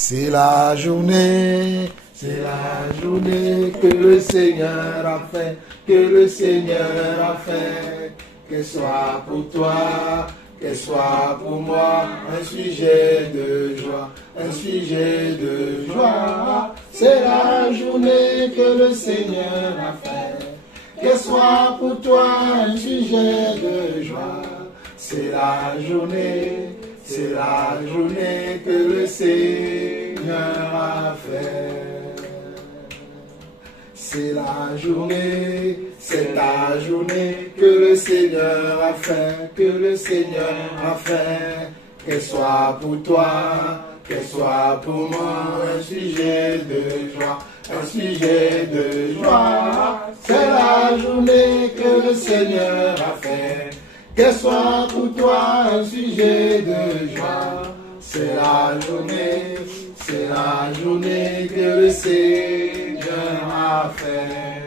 C'est la journée que le Seigneur a fait, que le Seigneur a fait. Qu'elle soit pour toi, qu'elle soit pour moi, un sujet de joie, un sujet de joie. C'est la journée que le Seigneur a fait. Qu'elle soit pour toi un sujet de joie. C'est la journée que le Seigneur a fait. C'est la journée que le Seigneur a fait, que le Seigneur a fait. Qu'elle soit pour toi, qu'elle soit pour moi, un sujet de joie, un sujet de joie. C'est la journée que le Seigneur a fait. Qu'elle soit pour toi un sujet de joie. C'est la journée que le Seigneur a fait.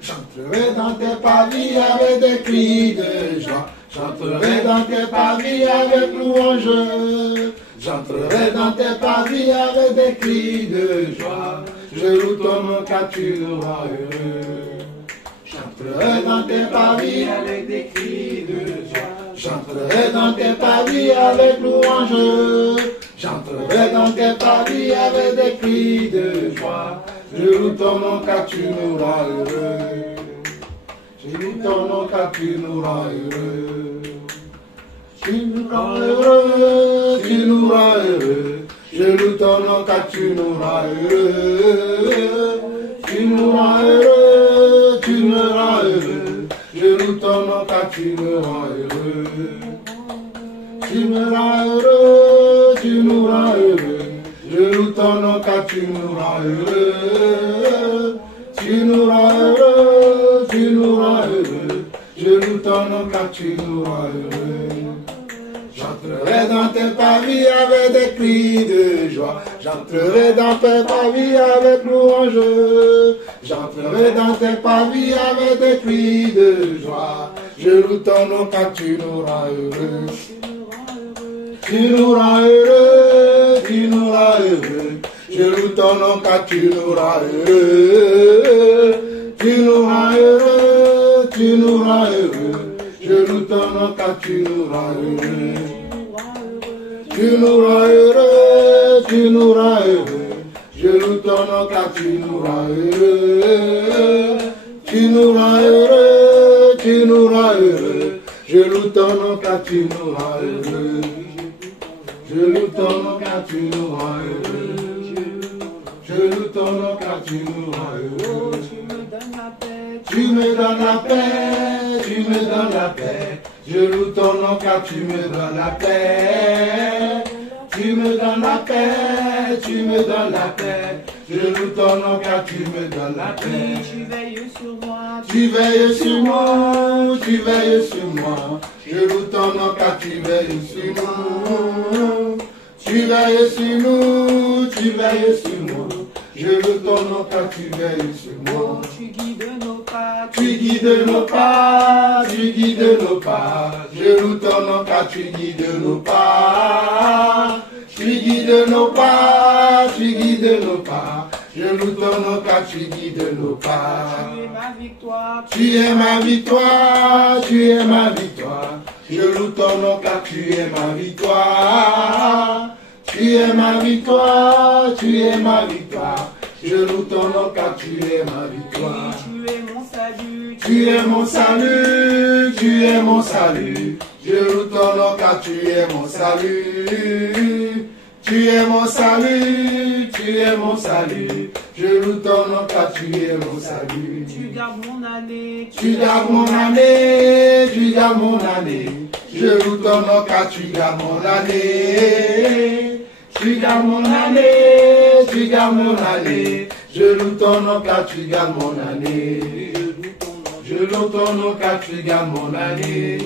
J'entrerai dans tes pavis avec des cris de joie. J'entrerai dans tes pavis avec louange. J'entrerai dans tes pavis avec des cris de joie. Je loue ton nom car tu nous rends heureux. J'entrerai dans tes pavis avec des cris de joie. J'entrerai dans tes pavis avec louange. J'entrerai dans tes pavis avec des cris de joie. Je loue ton nom car tu nous rends heureux. Je loue ton nom car tu nous rends heureux. Tu nous rends heureux, tu nous rends heureux. Je loue ton nom car tu nous rends heureux. Tu nous rends heureux, tu me rends heureux. Je loue ton nom car tu me rends heureux. Tu me rends heureux, tu nous rends heureux. Je loue ton nom car tu nous rends heureux. Tu nous rends heureux, tu nous rends heureux. Je loue ton nom car tu nous rends heureux. J'entrerai dans tes pavis avec des cris de joie. J'entrerai dans tes pavis avec louange. J'entrerai dans tes pavis avec des cris de joie. Je loue ton nom car tu nous rends heureux. Tu nous rends heureux, tu nous rends heureux. Je loue ton nom car tu nous rends heureux. Tu nous rends heureux, tu nous rends heureux. Je loue ton nom car tu nous rends heureux. Tu nous rends heureux, tu nous rends heureux. Je loue ton nom car tu nous rends heureux. Tu nous rends heureux, tu nous rends heureux. Je loue ton nom car tu nous rends heureux. Je loue ton nom car tu nous rends heureux. Je loue ton nom car tu nous rends heureux. Tu me donnes la paix, tu me donnes la paix. Je loue ton nom car tu me donnes la paix. Tu me donnes la paix, tu me donnes la paix. Je loue ton nom car tu me donnes la paix. Tu veilles sur moi, tu veilles sur moi, tu veilles sur moi. Je loue ton nom car tu veilles sur nous. Tu veilles sur nous, tu veilles sur nous. Je loue ton nom car tu veilles sur moi. tu guides nos pas, Tu guides nos pas, tu guides nos pas. Je loue ton nom car tu guides nos pas. Tu guides nos pas, tu guides nos pas. Je loue ton nom car tu guides nos pas. tu es ma victoire, Tu es ma victoire, tu es ma victoire. Je loue ton nom car tu es ma victoire. Tu es ma victoire, tu es ma victoire. Je loue ton nom car tu es ma victoire. tu es mon salut, Tu es mon salut, tu es mon salut. Je loue ton nom car tu es mon salut. Tu es mon salut, tu es mon salut. Je loue ton nom car tu es mon salut. tu gardes mon année, Tu gardes mon année, tu gardes mon année. Je loue ton nom car tu gardes mon année. Tu gardes mon année, tu gardes mon année. Je loue ton nom car tu gardes mon année. Je loue ton nom car tu gardes mon année.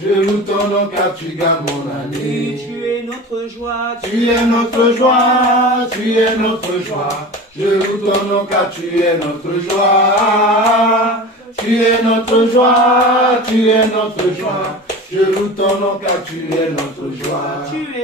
Je loue ton nom car tu gardes mon année. tu es notre joie, Tu es notre joie, tu es notre joie. Je loue ton nom car tu es notre joie. Tu es notre joie, tu es notre joie. Je loue ton nom car tu es notre joie. tu es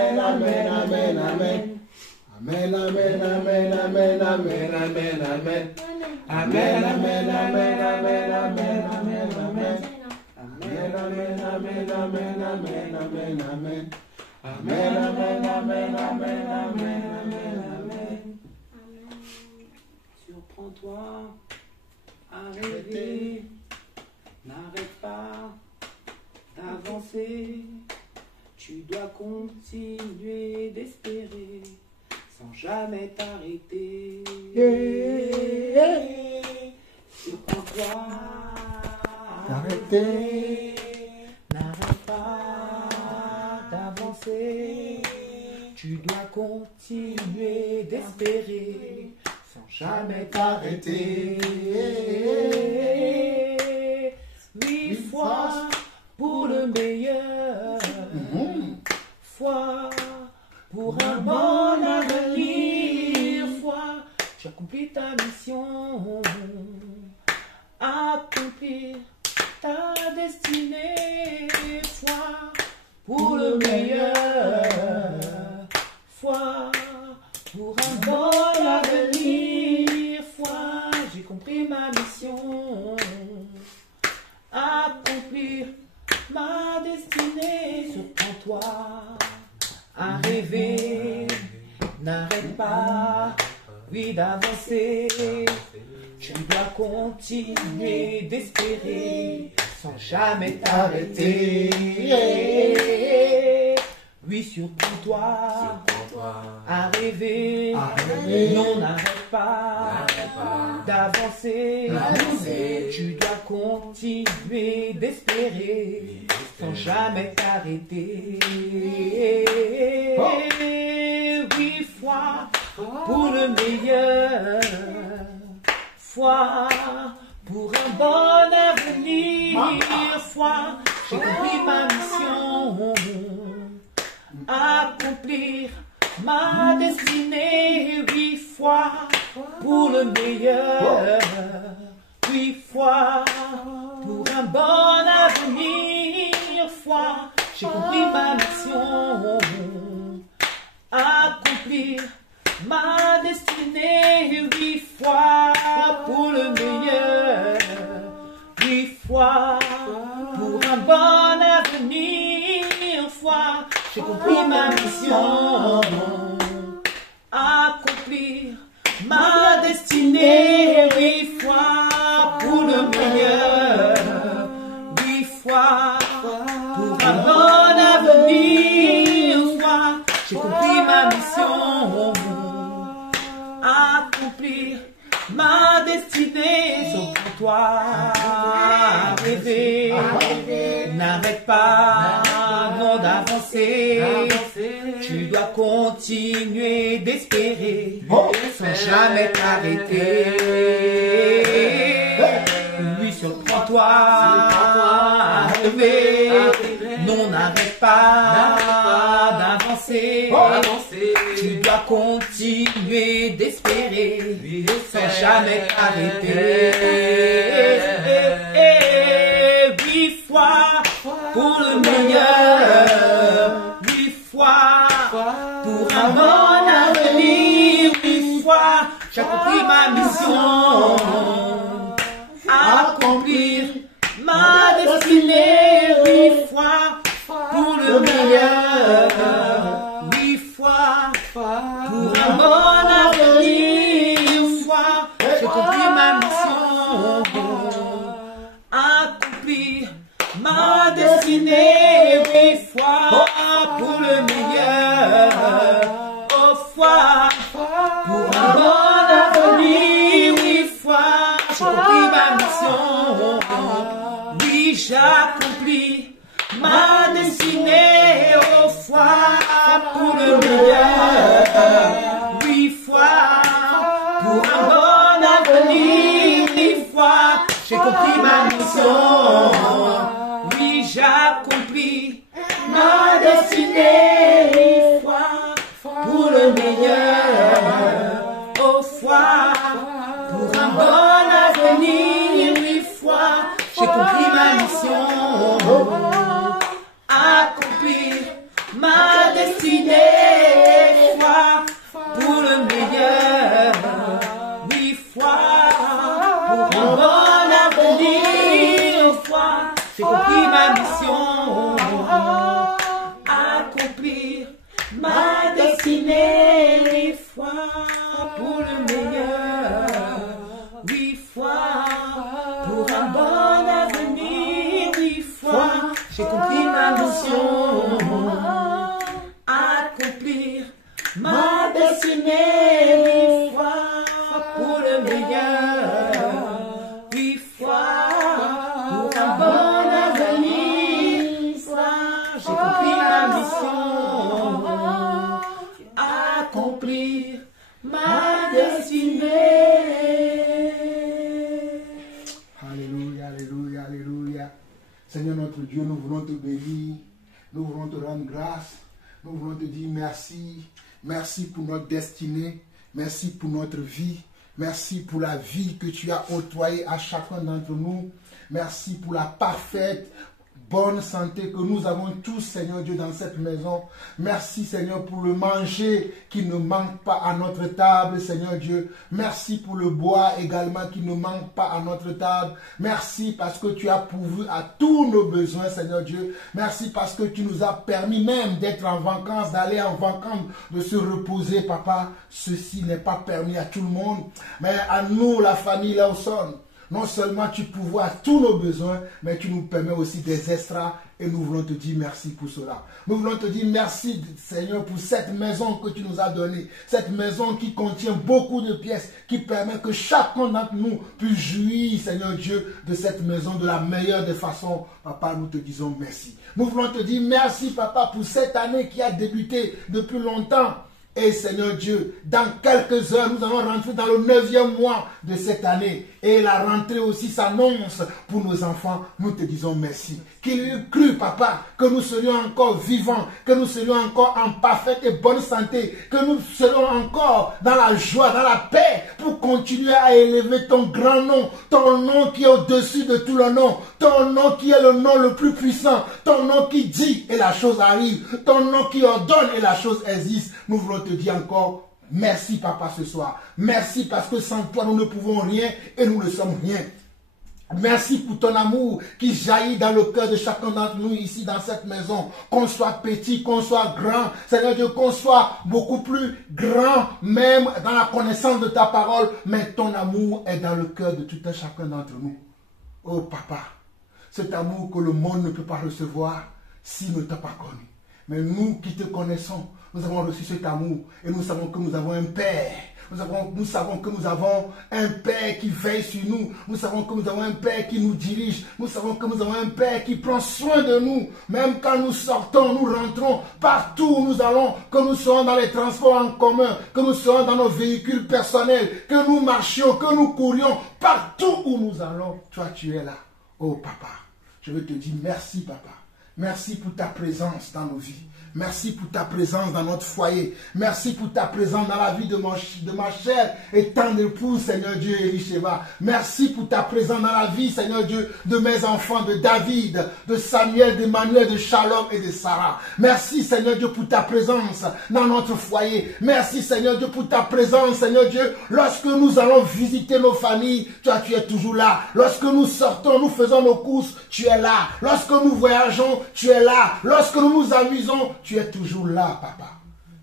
amen, amen, amen. Amen, amen, amen, amen, amen, amen, amen. Amen, amen, amen, amen, amen, amen, amen. Amen, amen, amen, amen, amen, amen, amen. Amen, amen, amen, amen, amen, amen, amen. Surprends-toi à rêver, n'arrête pas d'avancer. Tu dois continuer d'espérer sans jamais t'arrêter. Surprends-toi, Arrêtez. n'arrête pas d'avancer. Tu dois continuer d'espérer sans jamais t'arrêter. 8 fois pour le meilleur, foi pour un bon avenir, foi tu accomplis ta mission, accomplir ta destinée, foi pour le meilleur, foi pour un bon avenir, foi j'ai compris ma mission, accomplir ma destinée. Surprends-toi à rêver, n'arrête pas, oui, d'avancer. Tu dois continuer d'espérer sans jamais t'arrêter. Oui, surprends-toi à rêver, non, n'arrête pas d'avancer. Tu dois continuer d'espérer sans jamais t'arrêter. 8 fois pour le meilleur, foi pour un bon avenir, foi j'ai compris ma mission, accomplir ma destinée. 8 fois pour le meilleur, 8 fois pour un bon avenir, foi j'ai compris ma mission, accomplir ma destinée. 8 fois pour le meilleur, 8 fois pour un bon avenir, foi j'ai compris ma mission, accomplir ma destinée. 8 fois pour le meilleur, 8 fois pour un bon avenir, foi j'ai compris ma mission, accomplir ma destinée. Surprends-toi à rêver, n'arrête pas non d'avancer. Tu dois continuer d'espérer sans jamais t'arrêter. Oui, surprends-toi à rêver, non, n'arrête pas d'avancer. Tu dois continuer d'espérer sans jamais t'arrêter. 8 fois pour le meilleur, 8 fois pour un bon avenir, 8 fois j'ai accompli ma mission, accomplir ma destinée. 8 fois pour le meilleur, 8 fois pour un bon avenir, foi j'ai compris ma mission, accomplir ma destinée. 8 fois pour le meilleur, oh foi pour un bon avenir. 8 fois j'ai compris ma mission, oui j'accomplis ma destinée. Oh foi pour le meilleur, 8 fois pour un bon avenir. 8 fois j'ai compris ma mission, oui j'accomplis ma destinée. 8 fois pour le meilleur, oh foi pour un bon avenir. 8 fois j'ai compris ma mission, accomplir ma destinée. accomplir ma destinée. 8 fois pour le meilleur, 8 fois pour un bon avenir, 8 fois j'ai compris ma mission. Accomplir ma destinée, 8 fois pour le meilleur, 8 fois pour un bon avenir, 8 fois j'ai compris ma mission. Accomplir ma destinée. Alléluia, alléluia, alléluia. Seigneur notre Dieu, nous voulons te bénir, nous voulons te rendre grâce, nous voulons te dire merci. Merci pour notre destinée, merci pour notre vie, merci pour la vie que tu as octroyée à chacun d'entre nous. Merci pour la parfaite bonne santé que nous avons tous, Seigneur Dieu, dans cette maison. Merci, Seigneur, pour le manger qui ne manque pas à notre table, Seigneur Dieu. Merci pour le bois également qui ne manque pas à notre table. Merci parce que tu as pourvu à tous nos besoins, Seigneur Dieu. Merci parce que tu nous as permis même d'être en vacances, d'aller en vacances, de se reposer, Papa. Ceci n'est pas permis à tout le monde, mais à nous, la famille Lawson. Non seulement tu pourvois à tous nos besoins, mais tu nous permets aussi des extras et nous voulons te dire merci pour cela. Nous voulons te dire merci, Seigneur, pour cette maison que tu nous as donnée. Cette maison qui contient beaucoup de pièces, qui permet que chacun d'entre nous puisse jouir, Seigneur Dieu, de cette maison de la meilleure des façons. Papa, nous te disons merci. Nous voulons te dire merci, Papa, pour cette année qui a débuté depuis longtemps. Et Seigneur Dieu, dans quelques heures, nous allons rentrer dans le 9e mois de cette année. Et la rentrée aussi s'annonce pour nos enfants. Nous te disons merci. Qu'il eût cru, Papa, que nous serions encore vivants, que nous serions encore en parfaite et bonne santé, que nous serions encore dans la joie, dans la paix, pour continuer à élever ton grand nom, ton nom qui est au-dessus de tout le nom, ton nom qui est le nom le plus puissant, ton nom qui dit et la chose arrive, ton nom qui ordonne et la chose existe. Nous voulons te dire encore merci, Papa, ce soir. Merci parce que sans toi, nous ne pouvons rien et nous ne sommes rien. Merci pour ton amour qui jaillit dans le cœur de chacun d'entre nous ici dans cette maison. Qu'on soit petit, qu'on soit grand, Seigneur Dieu, qu'on soit beaucoup plus grand, même dans la connaissance de ta parole, mais ton amour est dans le cœur de tout un chacun d'entre nous. Oh Papa, cet amour que le monde ne peut pas recevoir s'il ne t'a pas connu. Mais nous qui te connaissons, nous avons reçu cet amour et nous savons que nous avons un Père. Nous savons que nous avons un Père qui veille sur nous. Nous savons que nous avons un Père qui nous dirige. Nous savons que nous avons un Père qui prend soin de nous. Même quand nous sortons, nous rentrons, partout où nous allons, que nous soyons dans les transports en commun, que nous soyons dans nos véhicules personnels, que nous marchions, que nous courions, partout où nous allons, toi tu es là. Oh Papa, je veux te dire merci Papa. Merci pour ta présence dans nos vies. Merci pour ta présence dans notre foyer. Merci pour ta présence dans la vie de ma chère et tendre épouse, Seigneur Dieu, Elisheva. Merci pour ta présence dans la vie, Seigneur Dieu, de mes enfants, de David, de Samuel, d'Emmanuel, de Shalom et de Sarah. Merci, Seigneur Dieu, pour ta présence dans notre foyer. Merci, Seigneur Dieu, pour ta présence, Seigneur Dieu. Lorsque nous allons visiter nos familles, toi, tu es toujours là. Lorsque nous sortons, nous faisons nos courses, tu es là. Lorsque nous voyageons, tu es là. Lorsque nous nous amusons, tu es toujours là, Papa.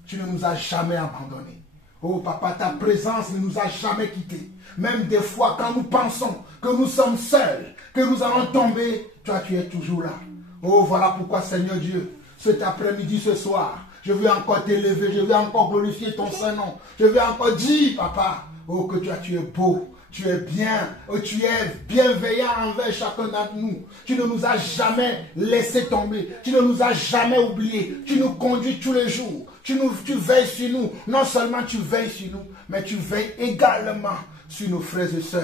Tu ne nous as jamais abandonnés. Oh, Papa, ta présence ne nous a jamais quittés. Même des fois, quand nous pensons que nous sommes seuls, que nous allons tomber, toi, tu es toujours là. Oh, voilà pourquoi, Seigneur Dieu, cet après-midi, ce soir, je veux encore t'élever, je veux encore glorifier ton Saint-Nom. Je veux encore dire, Papa, oh, que toi, tu es beau. Tu es bien, tu es bienveillant envers chacun d'entre nous. Tu ne nous as jamais laissé tomber. Tu ne nous as jamais oubliés. Tu nous conduis tous les jours. Tu veilles sur nous. Non seulement tu veilles sur nous, mais tu veilles également sur nos frères et sœurs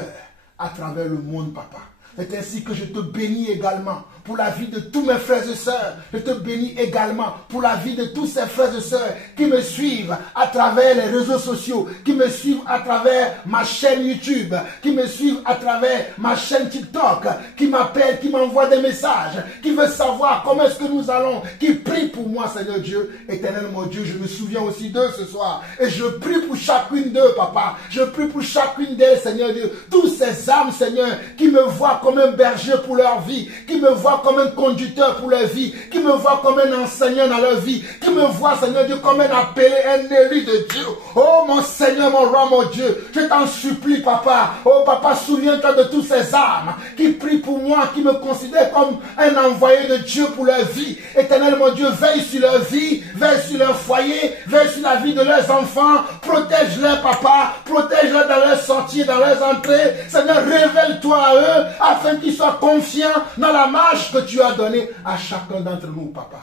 à travers le monde, Papa. C'est ainsi que je te bénis également pour la vie de tous mes frères et sœurs. Je te bénis également pour la vie de tous ces frères et sœurs qui me suivent à travers les réseaux sociaux, qui me suivent à travers ma chaîne YouTube, qui me suivent à travers ma chaîne TikTok, qui m'appellent, qui m'envoient des messages, qui veulent savoir comment est-ce que nous allons, qui prient pour moi, Seigneur Dieu. Éternel mon Dieu, je me souviens aussi d'eux ce soir. Et je prie pour chacune d'eux, Papa. Je prie pour chacune d'elles, Seigneur Dieu. Tous ces âmes, Seigneur, qui me voient comme un berger pour leur vie, qui me voient voient comme un conducteur pour leur vie, qui me voient comme un enseignant dans leur vie, qui me voient, Seigneur Dieu, comme un appelé, un élu de Dieu. Oh mon Seigneur, mon roi, mon Dieu, je t'en supplie, Papa. Oh Papa, souviens-toi de tous ces âmes qui prient pour moi, qui me considèrent comme un envoyé de Dieu pour leur vie. Éternel, mon Dieu, veille sur leur vie, veille sur leur foyer, veille sur la vie de leurs enfants. Protège-les, Papa. Protège-les dans leurs sorties, dans leurs entrées. Seigneur, révèle-toi à eux afin qu'ils soient confiants dans la marche que tu as donnée à chacun d'entre nous, Papa.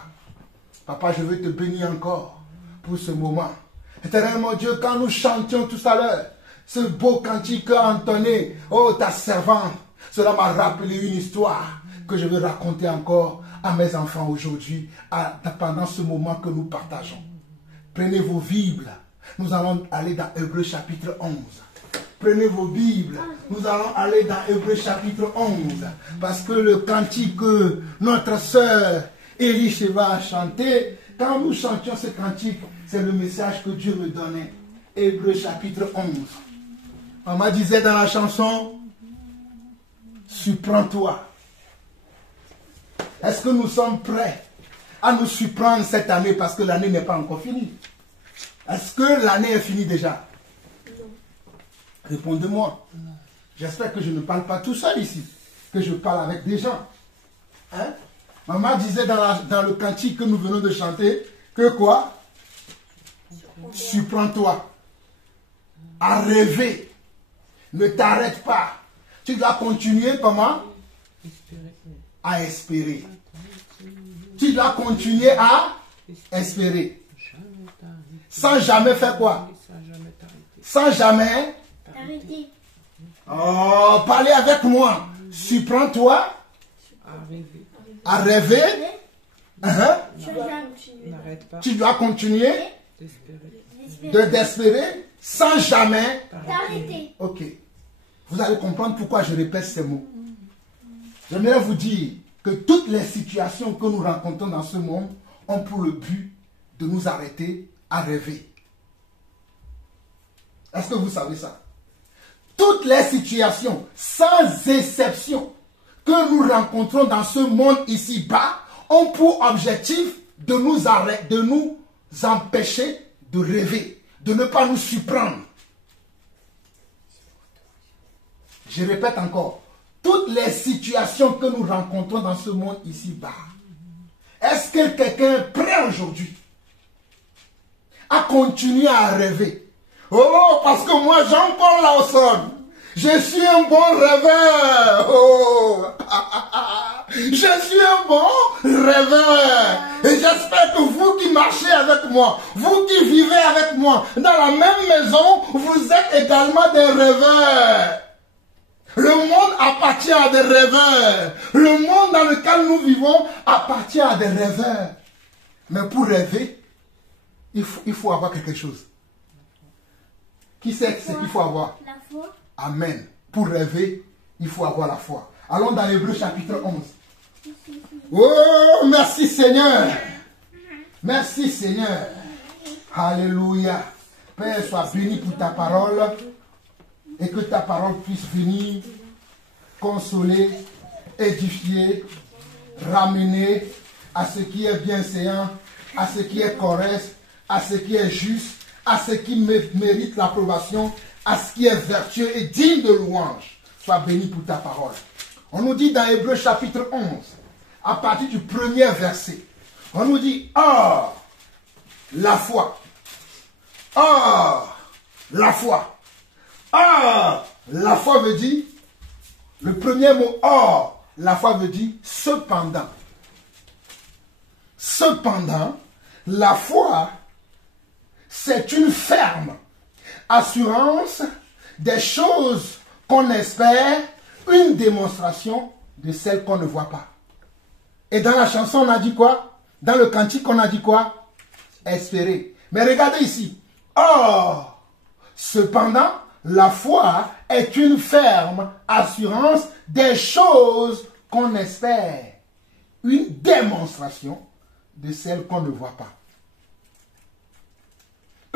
Papa, je veux te bénir encore pour ce moment. Éternel, mon Dieu, quand nous chantions tout à l'heure, ce beau cantique qu'a entonné, oh, ta servante, cela m'a rappelé une histoire que je veux raconter encore à mes enfants aujourd'hui, pendant ce moment que nous partageons. Prenez vos Bibles, nous allons aller dans Hébreux chapitre 11. Prenez vos Bibles, nous allons aller dans Hébreux chapitre 11, parce que le cantique que notre sœur Elisheva a chanté, quand nous chantions ce cantique, c'est le message que Dieu me donnait. Hébreux chapitre 11. Maman disait dans la chanson, surprends-toi. Est-ce que nous sommes prêts à nous surprendre cette année parce que l'année n'est pas encore finie? Est-ce que l'année est finie déjà? Non. Répondez-moi. J'espère que je ne parle pas tout seul ici, que je parle avec des gens. Hein? Maman disait dans le cantique que nous venons de chanter, que quoi? Surprends-toi. À rêver. Ne t'arrête pas. Tu dois continuer comment? À espérer. Tu dois continuer à espérer. Sans jamais faire quoi? Sans jamais t'arrêter. Oh, parlez avec moi. Surprends-toi à rêver. Tu dois continuer d'espérer sans jamais t'arrêter. Ok. Vous allez comprendre pourquoi je répète ces mots. J'aimerais vous dire que toutes les situations que nous rencontrons dans ce monde ont pour le but de nous arrêter à rêver. Est-ce que vous savez ça? Toutes les situations, sans exception, que nous rencontrons dans ce monde ici-bas, ont pour objectif de nous arrêter, de nous empêcher de rêver, de ne pas nous surprendre. Je répète encore, toutes les situations que nous rencontrons dans ce monde ici-bas, est-ce que quelqu'un est prêt aujourd'hui à continuer à rêver? Oh, parce que moi, Jean-Paul Lawson, je suis un bon rêveur. Oh, je suis un bon rêveur. Et j'espère que vous qui marchez avec moi, vous qui vivez avec moi, dans la même maison, vous êtes également des rêveurs. Le monde appartient à des rêveurs. Le monde dans lequel nous vivons appartient à des rêveurs. Mais pour rêver, il faut avoir quelque chose. Qui sait ce qu'il faut avoir? La foi. Amen. Pour rêver, il faut avoir la foi. Allons dans Hébreux chapitre 11. Oh, merci Seigneur. Merci Seigneur. Alléluia. Père, sois béni pour ta parole. Et que ta parole puisse venir consoler, édifier, ramener à ce qui est bienséant, à ce qui est correct, à ce qui est juste, à ce qui mérite l'approbation, à ce qui est vertueux et digne de louange. Sois béni pour ta parole. On nous dit dans Hébreux chapitre 11, à partir du premier verset, on nous dit, or, la foi. Or, la foi. Or, la foi veut dire, le premier mot or, la foi veut dire cependant. Cependant, la foi, c'est une ferme assurance des choses qu'on espère, une démonstration de celles qu'on ne voit pas. Et dans la chanson, on a dit quoi? Dans le cantique, on a dit quoi? Espérer. Mais regardez ici. Or, cependant, la foi est une ferme assurance des choses qu'on espère. Une démonstration de celles qu'on ne voit pas.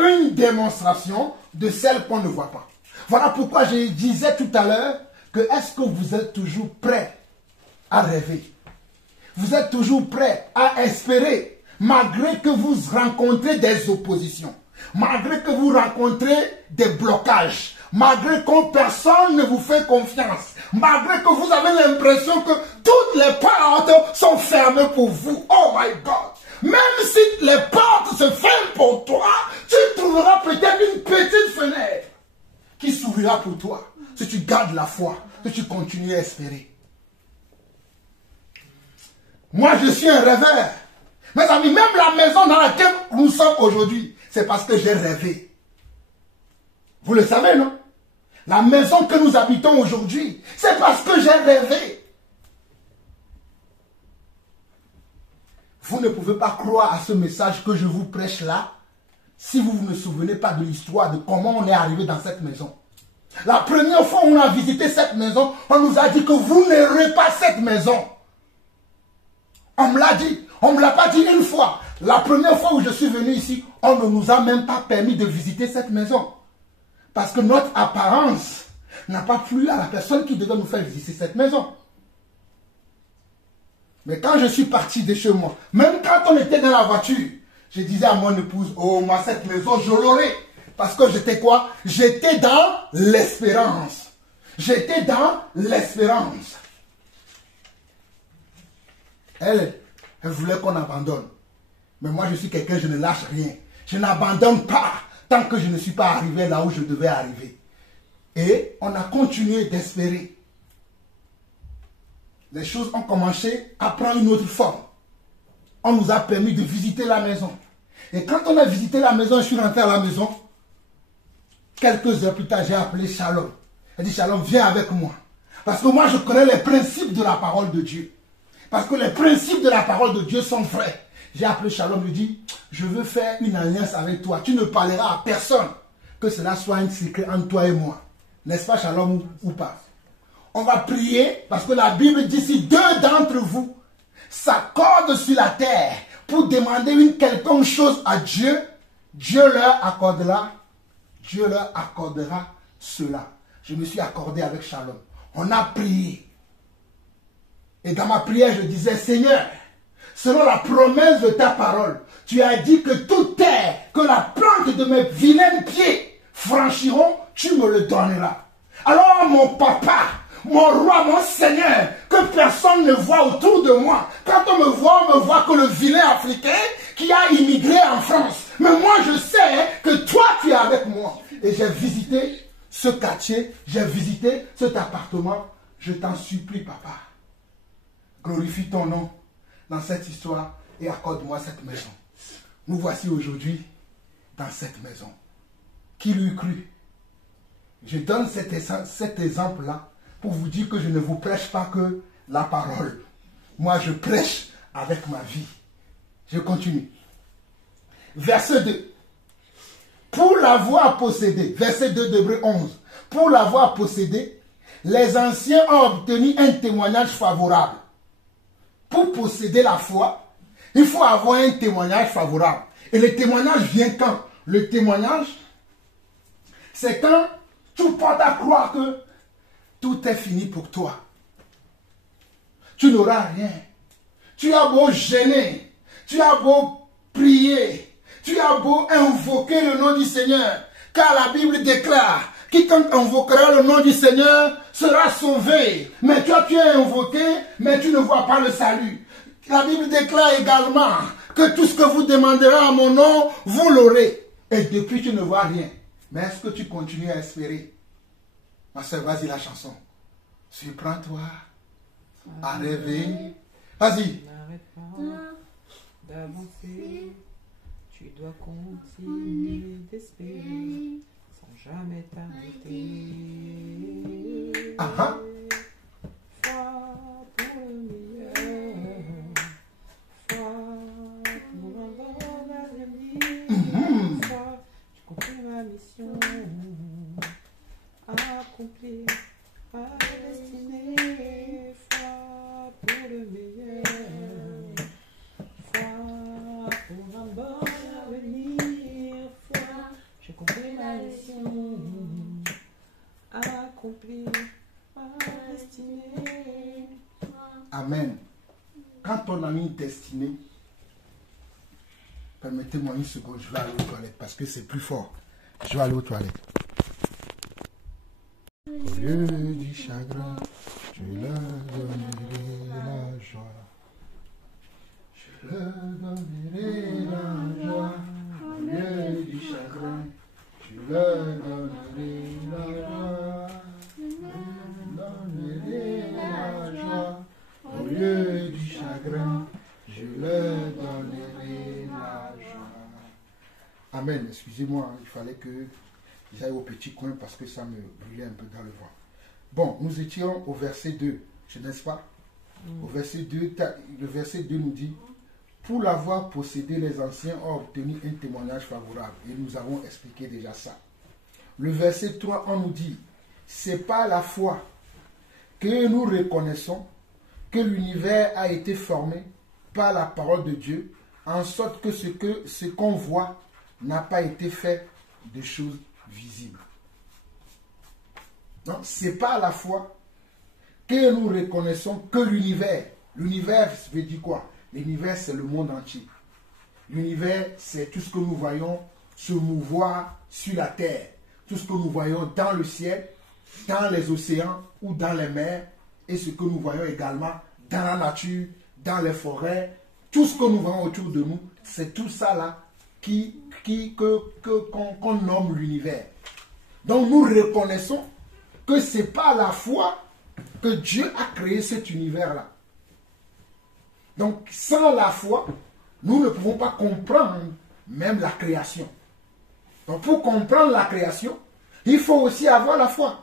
Une démonstration de celles qu'on ne voit pas. Voilà pourquoi je disais tout à l'heure que est-ce que vous êtes toujours prêts à rêver? Vous êtes toujours prêt à espérer, malgré que vous rencontrez des oppositions, malgré que vous rencontrez des blocages, malgré que personne ne vous fait confiance, malgré que vous avez l'impression que toutes les portes sont fermées pour vous. Oh my God! Même si les portes se ferment pour toi, tu trouveras peut-être une petite fenêtre qui s'ouvrira pour toi. Si tu gardes la foi, si tu continues à espérer. Moi, je suis un rêveur. Mes amis, même la maison dans laquelle nous sommes aujourd'hui, c'est parce que j'ai rêvé. Vous le savez, non? La maison que nous habitons aujourd'hui, c'est parce que j'ai rêvé. Vous ne pouvez pas croire à ce message que je vous prêche là, si vous ne vous souvenez pas de l'histoire de comment on est arrivé dans cette maison. La première fois où on a visité cette maison, on nous a dit que vous n'aurez pas cette maison. On me l'a dit. On ne me l'a pas dit une fois. La première fois où je suis venu ici, on ne nous a même pas permis de visiter cette maison. Parce que notre apparence n'a pas plu à la personne qui devait nous faire visiter cette maison. Mais quand je suis parti de chez moi, même quand on était dans la voiture, je disais à mon épouse, oh, moi, cette maison, je l'aurai. Parce que j'étais quoi? J'étais dans l'espérance. J'étais dans l'espérance. Elle voulait qu'on abandonne. Mais moi, je suis quelqu'un, je ne lâche rien. Je n'abandonne pas tant que je ne suis pas arrivé là où je devais arriver. Et on a continué d'espérer. Les choses ont commencé à prendre une autre forme. On nous a permis de visiter la maison. Et quand on a visité la maison, je suis rentré à la maison. Quelques heures plus tard, j'ai appelé Shalom. Elle dit, Shalom, viens avec moi. Parce que moi, je connais les principes de la parole de Dieu. Parce que les principes de la parole de Dieu sont vrais. J'ai appelé Shalom, lui dit, je veux faire une alliance avec toi. Tu ne parleras à personne. Que cela soit un secret entre toi et moi. N'est-ce pas, Shalom, ou pas? On va prier parce que la Bible dit, si deux d'entre vous s'accordent sur la terre pour demander une quelconque chose à Dieu, Dieu leur accordera cela. Je me suis accordé avec Shalom. On a prié. Et dans ma prière, je disais, Seigneur, selon la promesse de ta parole, tu as dit que toute terre, que la plante de mes vilains pieds franchiront, tu me le donneras. Alors mon papa, mon roi, mon Seigneur, que personne ne voit autour de moi. Quand on me voit que le vilain africain qui a immigré en France. Mais moi, je sais que toi, tu es avec moi. Et j'ai visité ce quartier, j'ai visité cet appartement. Je t'en supplie, papa. Glorifie ton nom dans cette histoire et accorde-moi cette maison. Nous voici aujourd'hui dans cette maison. Qui l'eût cru? Je donne cet exemple-là pour vous dire que je ne vous prêche pas que la parole. Moi, je prêche avec ma vie. Je continue. Verset 2. Pour l'avoir possédé, verset 2 d'Hébreux 11. Pour l'avoir possédé, les anciens ont obtenu un témoignage favorable. Pour posséder la foi, il faut avoir un témoignage favorable. Et le témoignage vient quand? Le témoignage, c'est quand tu portes à croire que tout est fini pour toi. Tu n'auras rien. Tu as beau gêner, tu as beau prier, tu as beau invoquer le nom du Seigneur, car la Bible déclare, quiconque invoquera le nom du Seigneur sera sauvé. Mais toi, tu es invoqué, mais tu ne vois pas le salut. La Bible déclare également que tout ce que vous demanderez à mon nom, vous l'aurez. Et depuis, tu ne vois rien. Mais est-ce que tu continues à espérer? Ma soeur, vas-y la chanson. Surprends-toi à rêver. Vas-y. N'arrête pas d'avancer. Tu dois continuer d'espérer sans jamais t'arrêter. Ah, Foi pour le meilleur. Foi pour un bon avenir. Foi, j'ai compris ma mission. Accomplir ma destinée. Foi pour le meilleur. Foi pour un bon avenir. Foi, j'ai compris ma mission. Accomplir ma destinée. Amen. Quand ton ami destiné, permettez-moi une seconde, je vais aller aux toilettes parce que c'est plus fort. Je vais aller aux toilettes. Au lieu du chagrin, je leur donnerai la joie. Je leur donnerai la joie. Au lieu du chagrin, je leur donnerai la joie. Je leur donnerai la joie. Au lieu du chagrin, je leur donnerai la joie. Amen. Excusez-moi, il fallait que j'aille au petit coin parce que ça me brûlait un peu dans le ventre. Bon, nous étions au verset 2, n'est-ce pas? Au verset 2, le verset 2 nous dit: pour l'avoir possédé, les anciens ont obtenu un témoignage favorable. Et nous avons expliqué déjà ça. Le verset 3, on nous dit: c'est par la foi que nous reconnaissons que l'univers a été formé par la parole de Dieu, en sorte que ce qu'on voit n'a pas été fait de choses visibles. Donc, c'est par la foi que nous reconnaissons que l'univers veut dire quoi? L'univers, c'est le monde entier. L'univers, c'est tout ce que nous voyons se mouvoir sur la terre, tout ce que nous voyons dans le ciel, dans les océans ou dans les mers, et ce que nous voyons également dans la nature, dans les forêts, tout ce que nous voyons autour de nous, c'est tout ça là qu'on nomme l'univers. Donc nous reconnaissons que c'est par la foi que Dieu a créé cet univers-là. Donc sans la foi, nous ne pouvons pas comprendre même la création. Donc pour comprendre la création, il faut aussi avoir la foi.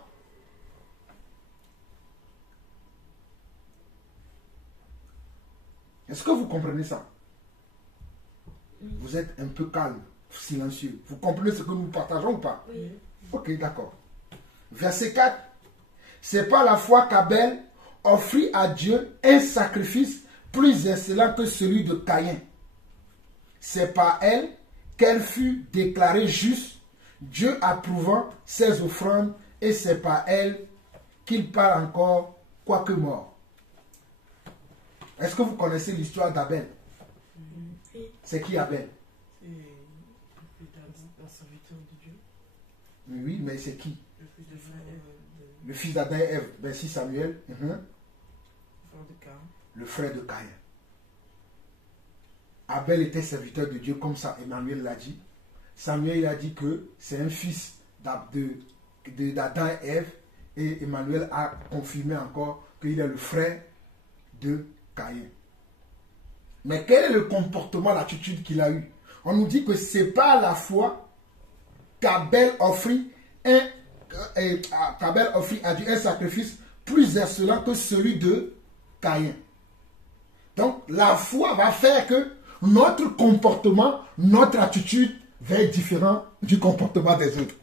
Est-ce que vous comprenez ça? Vous êtes un peu calme, silencieux. Vous comprenez ce que nous partageons ou pas? Oui. Ok, d'accord. Verset 4. C'est par la foi qu'Abel offrit à Dieu un sacrifice plus excellent que celui de Caïn. C'est par elle qu'elle fut déclarée juste, Dieu approuvant ses offrandes, et c'est par elle qu'il parle encore, quoique mort. Est-ce que vous connaissez l'histoire d'Abel? C'est qui Abel? C'est un serviteur de Dieu. Oui, mais c'est qui? Le fils d'Adam et Ève. Merci Samuel. Le frère de Caïn. Abel était serviteur de Dieu, comme ça Emmanuel l'a dit. Samuel a dit que c'est un fils d'Adam et Ève, et Emmanuel a confirmé encore qu'il est le frère de Caïn. Mais quel est le comportement, l'attitude qu'il a eu? On nous dit que c'est par la foi qu'Abel offrit à Dieu un sacrifice plus excellent que celui de Caïn. Donc la foi va faire que notre comportement, notre attitude va être différent du comportement des autres.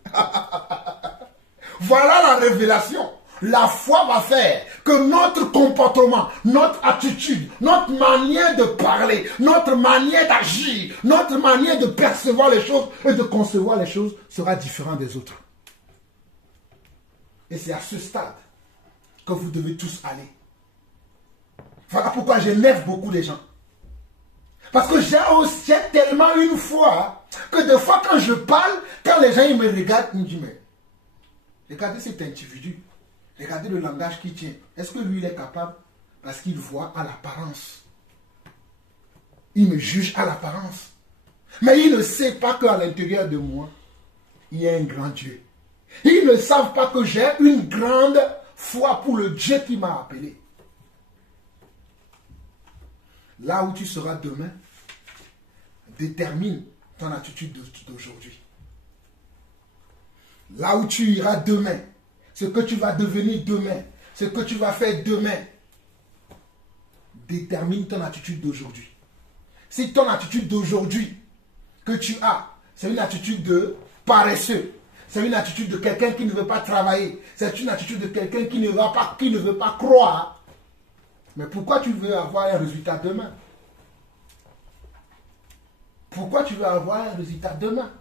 Voilà la révélation. La foi va faire que notre comportement, notre attitude, notre manière de parler, notre manière d'agir, notre manière de percevoir les choses et de concevoir les choses sera différent des autres. Et c'est à ce stade que vous devez tous aller. Voilà pourquoi j'énerve beaucoup les gens. Parce que j'ai tellement une foi que des fois quand je parle, quand les gens ils me regardent, ils me disent mais regardez cet individu. Regardez le langage qu'il tient. Est-ce que lui, il est capable? Parce qu'il voit à l'apparence. Il me juge à l'apparence. Mais il ne sait pas qu'à l'intérieur de moi, il y a un grand Dieu. Ils ne savent pas que j'ai une grande foi pour le Dieu qui m'a appelé. Là où tu seras demain, détermine ton attitude d'aujourd'hui. Là où tu iras demain, ce que tu vas devenir demain, ce que tu vas faire demain, détermine ton attitude d'aujourd'hui. Si ton attitude d'aujourd'hui que tu as, c'est une attitude de paresseux, c'est une attitude de quelqu'un qui ne veut pas travailler, c'est une attitude de quelqu'un qui ne veut pas croire, mais pourquoi tu veux avoir un résultat demain? Pourquoi tu veux avoir un résultat demain?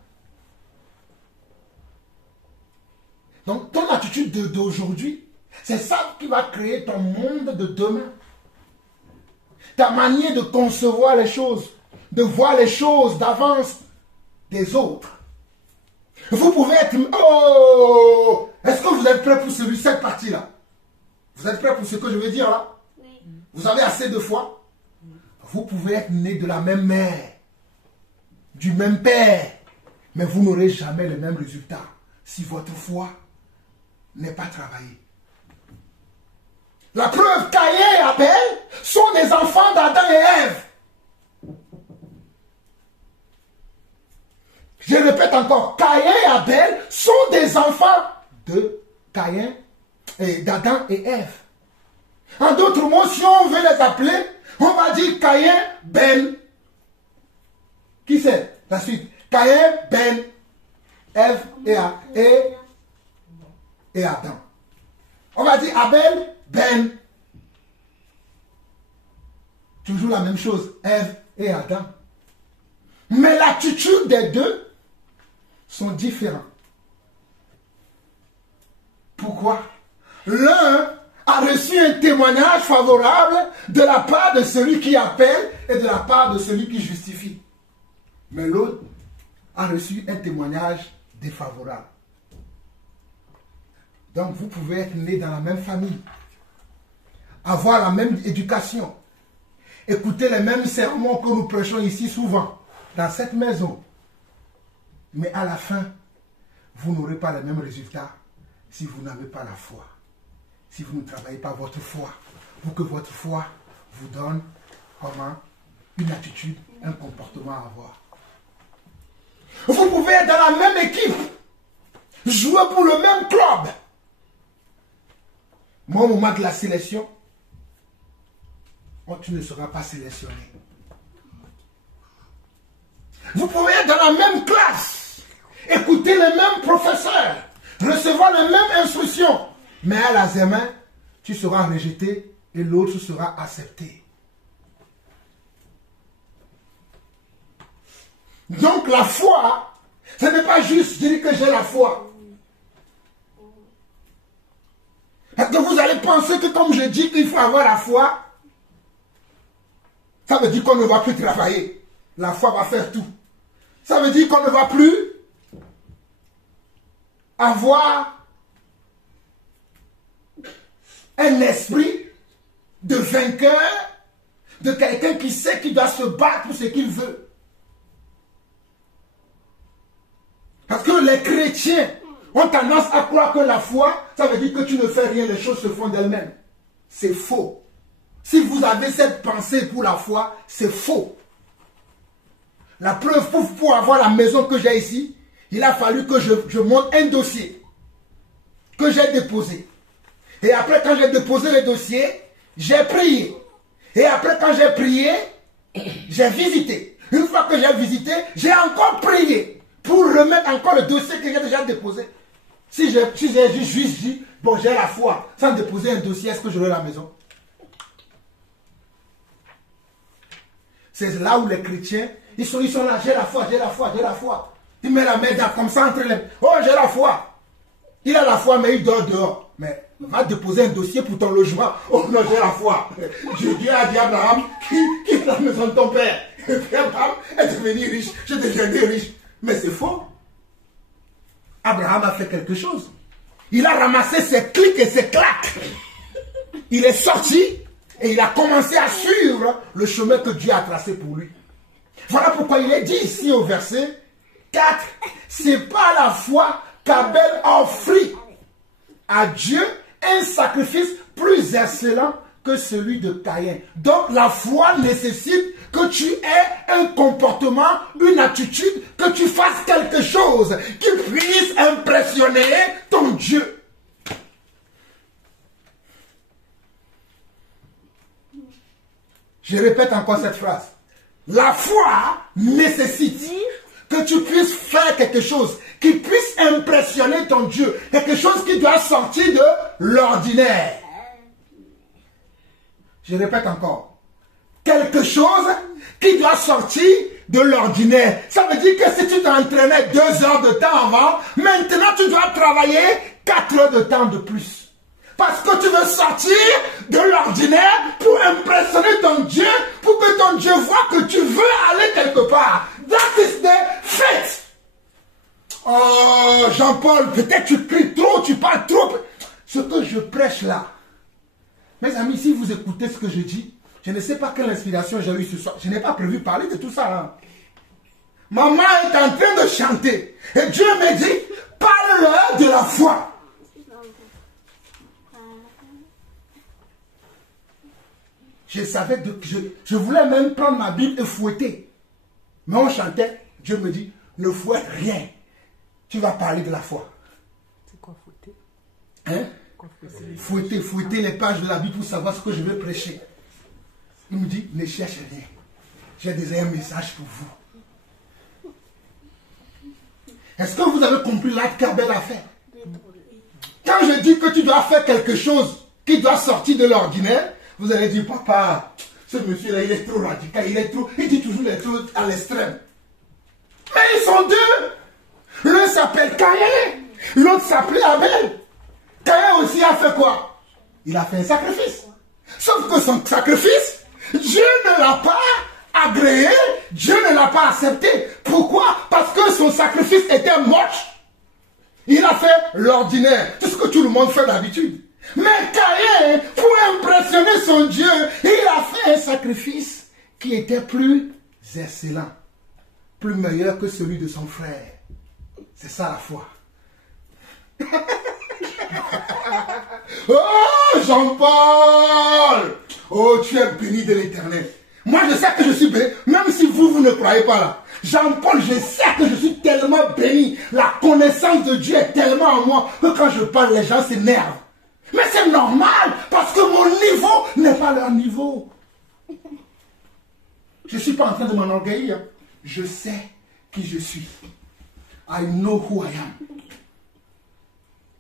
Donc, ton attitude d'aujourd'hui, c'est ça qui va créer ton monde de demain. ta manière de concevoir les choses, de voir les choses d'avance des autres. Vous pouvez être... Oh! Est-ce que vous êtes prêts pour cette partie-là? Vous êtes prêts pour ce que je veux dire là? Oui. Vous avez assez de foi? Vous pouvez être né de la même mère, du même père, mais vous n'aurez jamais le même résultat si votre foi n'est pas travaillée. La preuve, Caïn et Abel sont des enfants d'Adam et Ève. Je répète encore, Caïn et Abel sont des enfants de Caïn et d'Adam et Ève. En d'autres mots, si on veut les appeler, on va dire Caïn, Ben. Qui c'est? La suite. Caïn, Ben, Ève et Adam. On va dire Abel, Ben. Toujours la même chose, Ève et Adam. Mais l'attitude des deux sont différents. Pourquoi? L'un a reçu un témoignage favorable de la part de celui qui appelle et de la part de celui qui justifie. Mais l'autre a reçu un témoignage défavorable. Donc vous pouvez être né dans la même famille, avoir la même éducation, écouter les mêmes sermons que nous prêchons ici souvent, dans cette maison. Mais à la fin, vous n'aurez pas les mêmes résultats si vous n'avez pas la foi. Si vous ne travaillez pas votre foi, pour que votre foi vous donne comment une attitude, un comportement à avoir. Vous pouvez être dans la même équipe, jouer pour le même club. Mais au moment de la sélection, tu ne seras pas sélectionné. Vous pouvez être dans la même classe, écouter les mêmes professeurs, recevoir les mêmes instructions, mais à l'examen, tu seras rejeté et l'autre sera accepté. Donc la foi, ce n'est pas juste dire que j'ai la foi. Est-ce que vous allez penser que comme je dis qu'il faut avoir la foi, ça veut dire qu'on ne va plus travailler. La foi va faire tout. Ça veut dire qu'on ne va plus avoir un esprit de vainqueur, de quelqu'un qui sait qu'il doit se battre pour ce qu'il veut. Parce que les chrétiens ont tendance à croire que la foi, ça veut dire que tu ne fais rien, les choses se font d'elles-mêmes. C'est faux. Si vous avez cette pensée pour la foi, c'est faux. La preuve, pour avoir la maison que j'ai ici, il a fallu que je monte un dossier que j'ai déposé. Et après, quand j'ai déposé le dossier, j'ai prié. Et après, quand j'ai prié, j'ai visité. Une fois que j'ai visité, j'ai encore prié pour remettre encore le dossier que j'ai déjà déposé. Si j'ai juste dit, bon, j'ai la foi, sans déposer un dossier, est-ce que j'aurai la maison? C'est là où les chrétiens, ils sont là, j'ai la foi, j'ai la foi, j'ai la foi. Il met la main comme ça entre les... Oh, j'ai la foi. Il a la foi, mais il dort dehors. Mais va déposer un dossier pour ton logement. Oh non, j'ai la foi. Dieu a dit à Abraham, quitte la maison de ton père. Et puis Abraham est devenu riche. Je deviendrai riche. Mais c'est faux. Abraham a fait quelque chose. Il a ramassé ses clics et ses claques. Il est sorti et il a commencé à suivre le chemin que Dieu a tracé pour lui. Voilà pourquoi il est dit ici au verset 4. C'est pas la foi qu'Abel offrit à Dieu un sacrifice plus excellent que celui de Caïn. Donc la foi nécessite que tu aies un comportement, une attitude, que tu fasses quelque chose qui puisse impressionner ton Dieu. Je répète encore cette phrase. La foi nécessite que tu puisses faire quelque chose qui puisse impressionner ton Dieu. Quelque chose qui doit sortir de l'ordinaire. Je répète encore. Quelque chose qui doit sortir de l'ordinaire. Ça veut dire que si tu t'entraînais 2 heures de temps avant, maintenant tu dois travailler 4 heures de temps de plus. Parce que tu veux sortir de l'ordinaire pour impressionner ton Dieu, pour que ton Dieu voit que tu veux aller quelque part. That is the faith. Oh, Jean-Paul, peut-être tu cries trop, tu parles trop. Ce que je prêche là, mes amis, si vous écoutez ce que je dis, je ne sais pas quelle inspiration j'ai eue ce soir. Je n'ai pas prévu parler de tout ça. Hein. Maman est en train de chanter. Et Dieu me dit, parle-leur de la foi. Je savais, je voulais même prendre ma Bible et fouetter. Mais on chantait, Dieu me dit, ne fouette rien. Tu vas parler de la foi. C'est quoi fouetter? Hein? Fouetter les pages de la Bible pour savoir ce que je vais prêcher. Il me dit, ne cherche rien. J'ai déjà un message pour vous. Est-ce que vous avez compris l'acte qu'Abel a fait? Quand je dis que tu dois faire quelque chose qui doit sortir de l'ordinaire, vous allez dire, papa, ce monsieur-là, il est trop radical, il dit toujours les choses à l'extrême. Mais ils sont deux. L'un s'appelle Caïn, l'autre s'appelait Abel. Caïn aussi a fait quoi? Il a fait un sacrifice. Sauf que son sacrifice, Dieu ne l'a pas agréé, Dieu ne l'a pas accepté. Pourquoi? Parce que son sacrifice était moche. Il a fait l'ordinaire, tout ce que tout le monde fait d'habitude. Mais Caïn, pour impressionner son Dieu, il a fait un sacrifice qui était plus excellent, plus meilleur que celui de son frère. C'est ça la foi. Oh, Jean-Paul! Oh, tu es béni de l'Éternel. Moi, je sais que je suis béni, même si vous ne croyez pas là. Jean-Paul, je sais que je suis tellement béni. La connaissance de Dieu est tellement en moi que quand je parle, les gens s'énervent. Mais c'est normal, parce que mon niveau n'est pas leur niveau. Je ne suis pas en train de m'enorgueillir. Je sais qui je suis. I know who I am.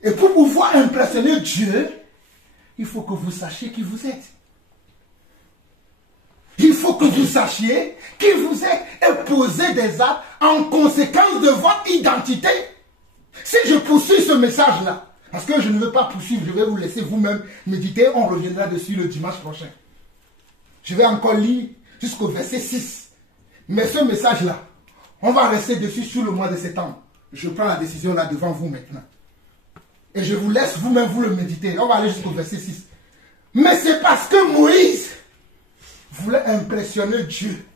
Et pour pouvoir impressionner Dieu, il faut que vous sachiez qui vous êtes. Il faut que vous sachiez qui vous êtes et poser des actes en conséquence de votre identité. Si je poursuis ce message-là, parce que je ne veux pas poursuivre, je vais vous laisser vous-même méditer, on reviendra dessus le dimanche prochain. Je vais encore lire jusqu'au verset 6. Mais ce message-là, on va rester dessus sur le mois de septembre. Je prends la décision là devant vous maintenant. Et je vous laisse vous-même vous le méditer. On va aller jusqu'au verset 6. Mais c'est parce que Moïse voulait impressionner Dieu.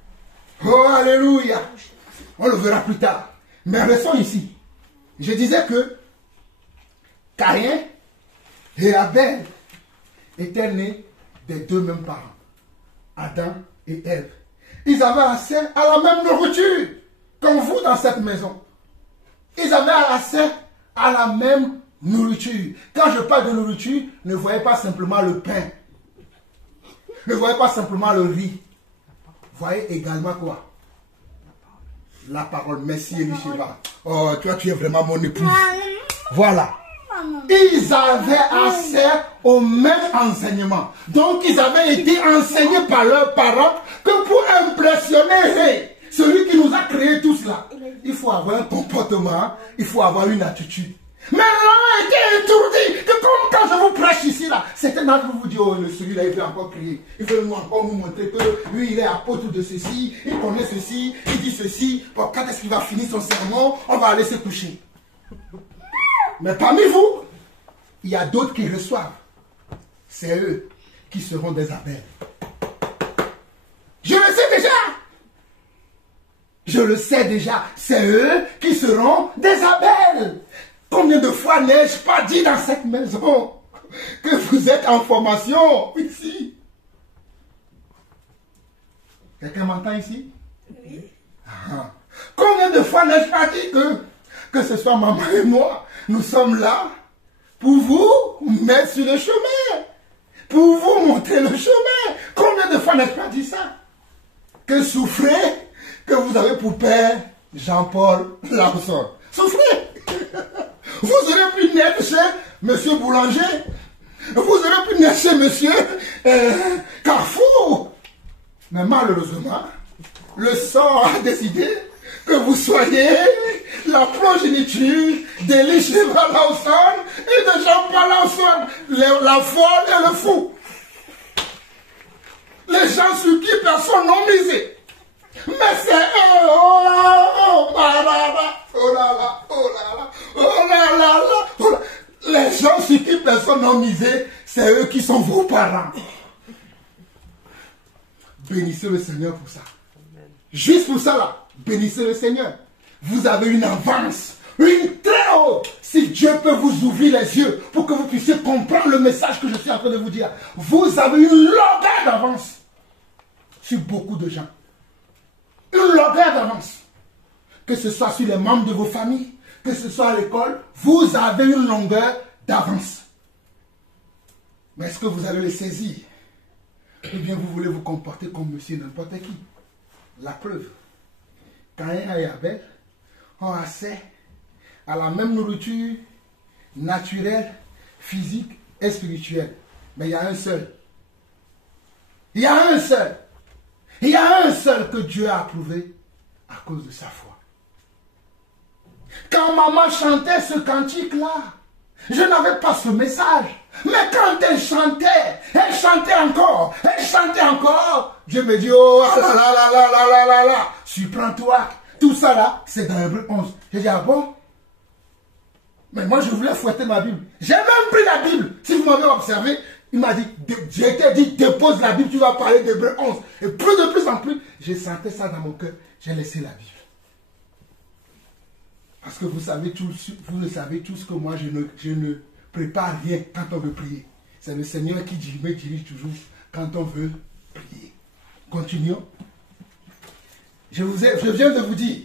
Oh, alléluia. On le verra plus tard. Mais restons ici. Je disais que Caïn et Abel étaient nés des deux mêmes parents. Adam et Ève. Ils avaient accès à la même nourriture comme vous dans cette maison. Ils avaient accès à la même nourriture. Quand je parle de nourriture, ne voyez pas simplement le pain. Ne voyez pas simplement le riz. Voyez également quoi? La parole. Merci Elisheva. Oh, toi tu es vraiment mon épouse. Voilà. Ils avaient accès au même enseignement. Donc ils avaient été enseignés par leurs parents que pour impressionner celui qui nous a créé tout cela, il faut avoir un comportement, il faut avoir une attitude. Mais l'homme a été étourdi, que comme quand je vous prêche ici, là, certains d'entre vous disent, oh, celui-là, il veut encore crier. Il veut encore nous montrer que lui, il est apôtre de ceci, il connaît ceci, il dit ceci. Bon, quand est-ce qu'il va finir son sermon, on va aller se coucher. Mais parmi vous, il y a d'autres qui reçoivent. C'est eux qui seront des Abel. Je le sais déjà. Je le sais déjà. C'est eux qui seront des Abel. Combien de fois n'ai-je pas dit dans cette maison que vous êtes en formation ici? Quelqu'un m'entend ici? Oui. Ah. Combien de fois n'ai-je pas dit que ce soit maman et moi, nous sommes là pour vous mettre sur le chemin, pour vous montrer le chemin. Combien de fois n'ai-je pas dit ça? Que souffrez, que vous avez pour père Jean-Paul Larson. Souffrez. Vous aurez pu naître chez Monsieur Boulanger. Vous aurez pu naître chez Monsieur Carrefour. Mais malheureusement, le sort a décidé que vous soyez la progéniture d'Élie Lawson et de Jean-Paul Lawson, la folle et le fou. Les gens sur qui personne n'a misé. Mais c'est eux, oh là là, oh là là, oh là là, oh là là, oh là. Les gens sur qui personne n'a misé, c'est eux qui sont vos parents. Bénissez le Seigneur pour ça. Juste pour ça là, bénissez le Seigneur. Vous avez une avance, une très haute. Si Dieu peut vous ouvrir les yeux pour que vous puissiez comprendre le message que je suis en train de vous dire, vous avez une longueur d'avance sur beaucoup de gens. Une longueur d'avance. Que ce soit sur les membres de vos familles, que ce soit à l'école, vous avez une longueur d'avance. Mais est-ce que vous allez le saisir? Ou bien vous voulez vous comporter comme monsieur n'importe qui? La preuve. Caïn et Abel ont accès à la même nourriture naturelle, physique et spirituelle. Mais il y a un seul. Il y a un seul. Il y a un seul que Dieu a approuvé à cause de sa foi. Quand maman chantait ce cantique-là, je n'avais pas ce message. Mais quand elle chantait encore, Dieu me dit, oh là là là là là là là là, surprends-toi. Tout ça là, c'est dans Hébreux 11. J'ai dit, ah bon? Mais moi je voulais fouetter ma Bible. J'ai même pris la Bible. Si vous m'avez observé, il m'a dit, j'ai été dit, dépose la Bible, tu vas parler d'Hébreux 11. Et de plus en plus, j'ai senti ça dans mon cœur. J'ai laissé la Bible. Parce que vous savez le savez tous que moi, je ne prépare rien quand on veut prier. C'est le Seigneur qui me dirige toujours quand on veut prier. Continuons. Je viens de vous dire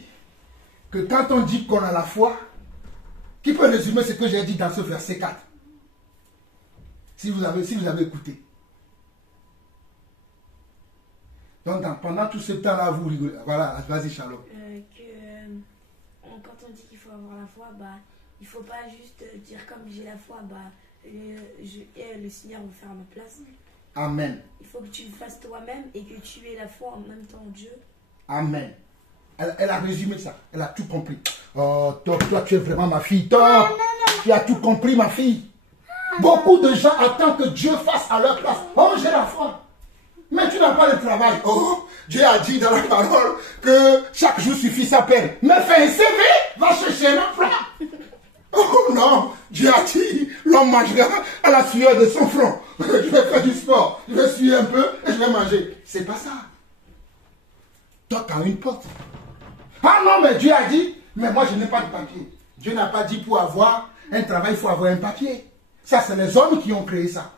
que quand on dit qu'on a la foi, qui peut résumer ce que j'ai dit dans ce verset 4? Si vous avez écouté. Donc, pendant tout ce temps-là, vous rigolez. Voilà, vas-y, Shalom. Quand on dit qu'il faut avoir la foi, il ne faut pas juste dire comme j'ai la foi, le Seigneur va faire à ma place. Amen. Il faut que tu le fasses toi-même et que tu aies la foi en même temps en Dieu. Amen. Elle a résumé ça. Elle a tout compris. Oh, toi, tu es vraiment ma fille. Toi, tu as tout compris, ma fille. Beaucoup de gens attendent que Dieu fasse à leur place. Oh, j'ai la foi. Mais tu n'as pas de travail. Oh, Dieu a dit dans la parole que chaque jour suffit sa peine. Mais fais un CV, va chercher un emploi. Oh non, Dieu a dit, l'homme mangera à la sueur de son front. Je vais faire du sport, je vais suer un peu et je vais manger. C'est pas ça. Toi, tu as une porte. Ah non, mais Dieu a dit, mais moi je n'ai pas de papier. Dieu n'a pas dit pour avoir un travail, il faut avoir un papier. Ça, c'est les hommes qui ont créé ça.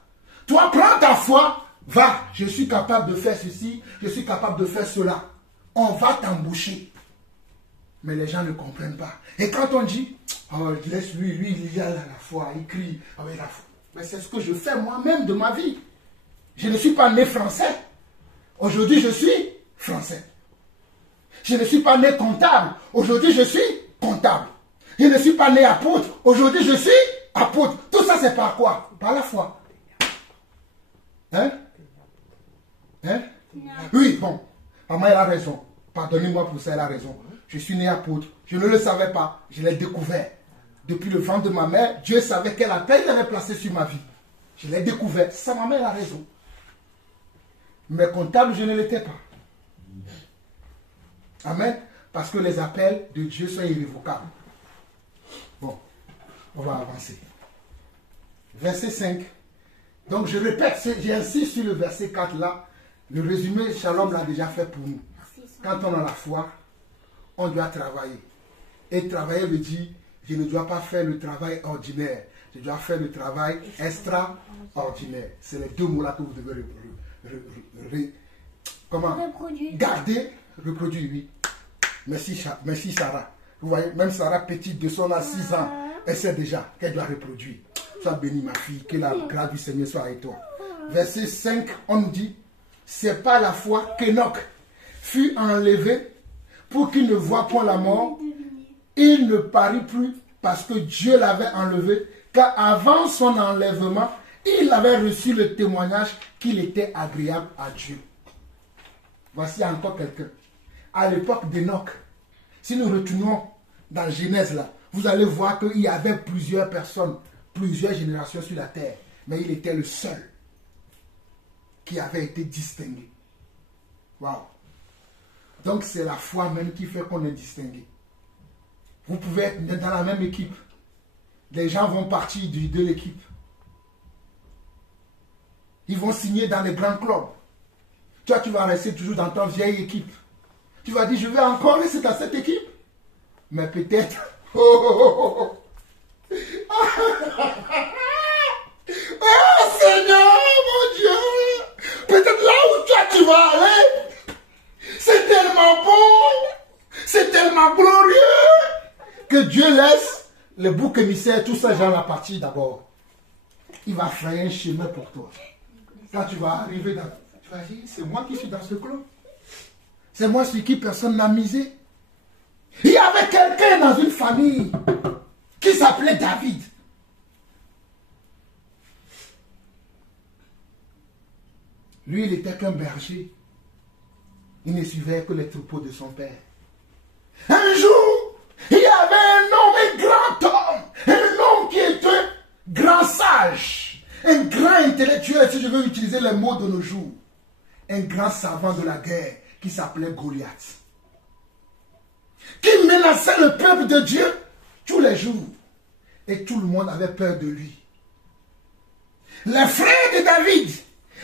Toi, prends ta foi, va, je suis capable de faire ceci, je suis capable de faire cela. On va t'embaucher. Mais les gens ne comprennent pas. Et quand on dit, oh, laisse lui, il a la foi, il crie, oh, il a la foi. Mais c'est ce que je fais moi-même de ma vie. Je ne suis pas né français. Aujourd'hui, je suis français. Je ne suis pas né comptable. Aujourd'hui, je suis comptable. Je ne suis pas né apôtre. Aujourd'hui, je suis apôtre. Tout ça, c'est par quoi? Par la foi. Hein? Hein? Oui, bon. Maman, elle a raison. Pardonnez-moi pour ça, elle a raison. Je suis né apôtre. Je ne le savais pas. Je l'ai découvert. Depuis le ventre de ma mère, Dieu savait quel appel il avait placé sur ma vie. Je l'ai découvert. Ça, ma mère a raison. Mais comptable, je ne l'étais pas. Amen. Parce que les appels de Dieu sont irrévocables. Bon, on va avancer. Verset 5. Donc je répète, j'insiste sur le verset 4 là. Le résumé, Shalom l'a déjà fait pour nous. Quand on a la foi, on doit travailler. Et travailler veut dire, je ne dois pas faire le travail ordinaire. Je dois faire le travail extraordinaire. C'est les deux mots-là que vous devez garder, reproduire, oui. Merci Sarah. Vous voyez, même Sarah petite de son âge 6 ans, elle sait déjà qu'elle doit reproduire. Sois bénie ma fille, que la grâce du Seigneur soit avec toi. Verset 5, on nous dit, c'est par la foi qu'Enoch fut enlevé pour qu'il ne voie point la mort. Il ne parut plus parce que Dieu l'avait enlevé, car avant son enlèvement, il avait reçu le témoignage qu'il était agréable à Dieu. Voici encore quelqu'un. À l'époque d'Enoch, Si nous retournons dans Genèse là, vous allez voir qu'il y avait plusieurs personnes, plusieurs générations sur la terre. Mais il était le seul qui avait été distingué. Waouh! Donc c'est la foi même qui fait qu'on est distingué. Vous pouvez être dans la même équipe. Les gens vont partir de l'équipe. Ils vont signer dans les grands clubs. Toi, tu vas rester toujours dans ta vieille équipe. Tu vas dire, je vais encore rester dans cette équipe. Mais peut-être... Oh, oh, oh, oh. Oh Seigneur, mon Dieu! Peut-être là où toi tu vas aller, c'est tellement bon, c'est tellement glorieux, que Dieu laisse le bouc émissaire, tout ça, genre la partie d'abord. Il va frayer un chemin pour toi. Quand tu vas arriver dans... Tu vas dire, c'est moi qui suis dans ce club. C'est moi sur qui personne n'a misé. Il y avait quelqu'un dans une famille qui s'appelait David. Lui, il était qu'un berger. Il ne suivait que les troupeaux de son père. Un jour, il y avait un homme, un grand homme, un homme qui était grand sage, un grand intellectuel, si je veux utiliser les mots de nos jours, un grand savant de la guerre qui s'appelait Goliath, qui menaçait le peuple de Dieu tous les jours. Et tout le monde avait peur de lui. Les frères de David,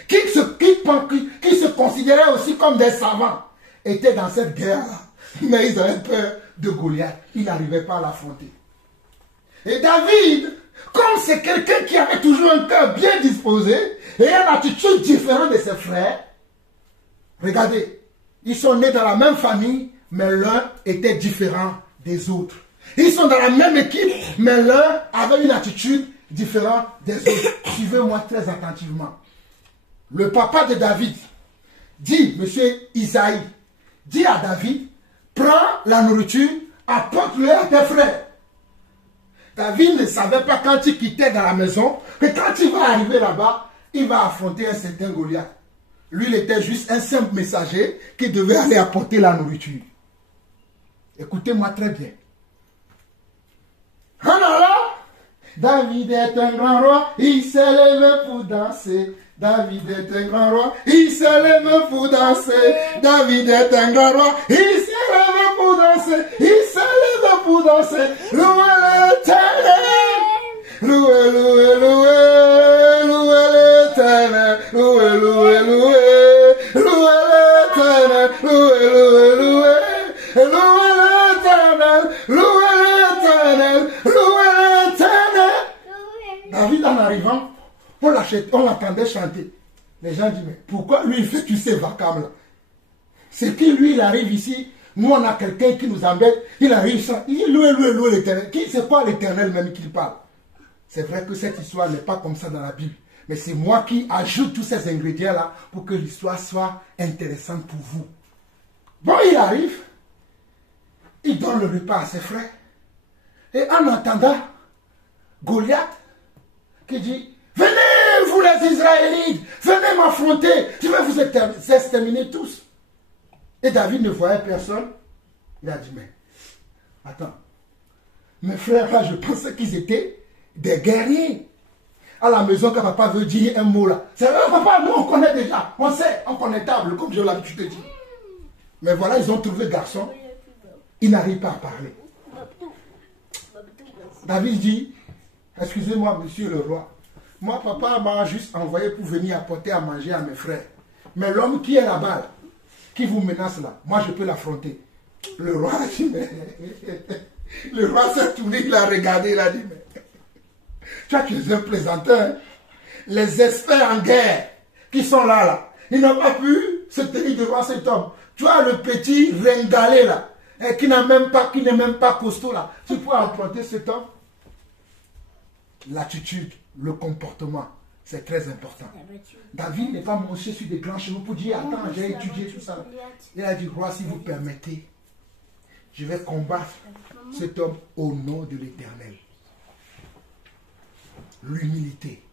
qui se considéraient aussi comme des savants, étaient dans cette guerre-là. Mais ils avaient peur de Goliath. Ils n'arrivaient pas à l'affronter. Et David, comme c'est quelqu'un qui avait toujours un cœur bien disposé et une attitude différente de ses frères, regardez, ils sont nés dans la même famille, mais l'un était différent des autres. Ils sont dans la même équipe, mais l'un avait une attitude différente des autres. Suivez-moi très attentivement. Le papa de David dit, monsieur Isaïe, dit à David, prends la nourriture, apporte-le à tes frères. David ne savait pas quand il quittait dans la maison, que quand il va arriver là-bas, il va affronter un certain Goliath. Lui, il était juste un simple messager qui devait aller apporter la nourriture. Écoutez-moi très bien. En allant, David est un grand roi, il s'est levé pour danser. David est un grand roi, il s'est levé pour danser. David est un grand roi, il s'est levé pour danser. Il s'est levé pour danser. Louez l'Éternel. Louez, louez, louez. Louez l'Éternel. Louez, louez, louez. Louez l'Éternel. Louez, louez, louez. Louez l'Éternel. Louez l'Éternel. Louez l'Éternel. David en arrivant, on l'entendait chanter. Les gens disent, mais pourquoi lui il fait tous ces vacarmes là? C'est qui lui il arrive ici, nous on a quelqu'un qui nous embête, il arrive ça, il dit louez l'Éternel. C'est pas l'Éternel même qu'il parle. C'est vrai que cette histoire n'est pas comme ça dans la Bible. Mais c'est moi qui ajoute tous ces ingrédients là pour que l'histoire soit intéressante pour vous. Bon, il arrive, il donne le repas à ses frères. Et en attendant, Goliath qui dit, venez, vous les Israélites, venez m'affronter, je vais vous exterminer tous. Et David ne voyait personne. Il a dit, mais, attends, mes frères là, je pensais qu'ils étaient des guerriers. À la maison, quand papa veut dire un mot là, c'est vrai, papa, nous on connaît déjà, on sait, on connaît table, comme j'ai l'habitude de dire. Mais voilà, ils ont trouvé garçon, ils n'arrivent pas à parler. David dit, excusez-moi, monsieur le roi, moi, papa m'a juste envoyé pour venir apporter à manger à mes frères. Mais l'homme qui est là-bas, qui vous menace là, moi je peux l'affronter. Le roi a dit, mais... Le roi s'est tourné, il a regardé, il a dit, mais... Tu es un plaisanteur. Hein? Les experts en guerre qui sont là, ils n'ont pas pu se tenir devant cet homme. Tu as le petit ringalé là, qui n'est même pas costaud là. Tu peux affronter cet homme. L'attitude, le comportement, c'est très important. David n'est pas monté sur des grands chevaux pour dire, attends, j'ai étudié tout ça. Il a dit, roi, si vous permettez, je vais combattre cet homme au nom de l'Éternel. L'humilité.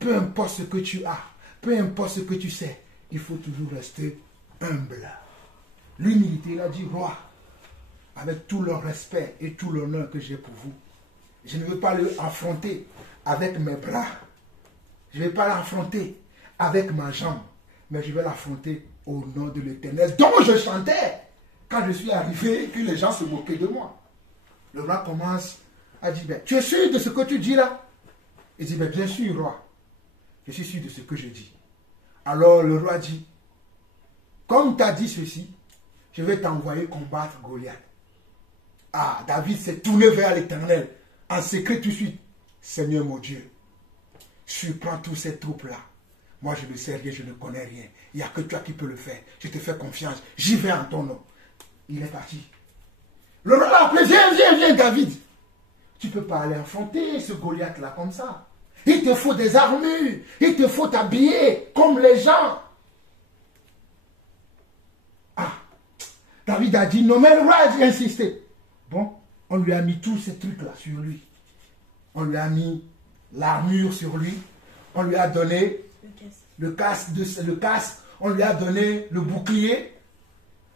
Peu importe ce que tu as, peu importe ce que tu sais, il faut toujours rester humble. L'humilité, il a dit, roi, avec tout le respect et tout l'honneur que j'ai pour vous, je ne veux pas l'affronter avec mes bras. Je ne vais pas l'affronter avec ma jambe. Mais je vais l'affronter au nom de l'Éternel, dont je chantais quand je suis arrivé et que les gens se moquaient de moi. Le roi commence à dire, ben, tu es sûr de ce que tu dis là? Il dit, ben, bien sûr, roi. Je suis sûr de ce que je dis. Alors le roi dit, comme tu as dit ceci, je vais t'envoyer combattre Goliath. Ah, David s'est tourné vers l'Éternel. En secret tout de suite, Seigneur mon Dieu, surprends tous ces troupes-là. Moi, je ne sais rien, je ne connais rien. Il n'y a que toi qui peux le faire. Je te fais confiance. J'y vais en ton nom. Il est parti. Le roi l'a appelé, viens, David. Tu ne peux pas aller affronter ce Goliath-là comme ça. Il te faut des armures. Il te faut t'habiller comme les gens. Ah, David a dit, non, mais le roi a insisté. Bon, on lui a mis tous ces trucs-là sur lui. On lui a mis l'armure sur lui. On lui a donné le casque, on lui a donné le bouclier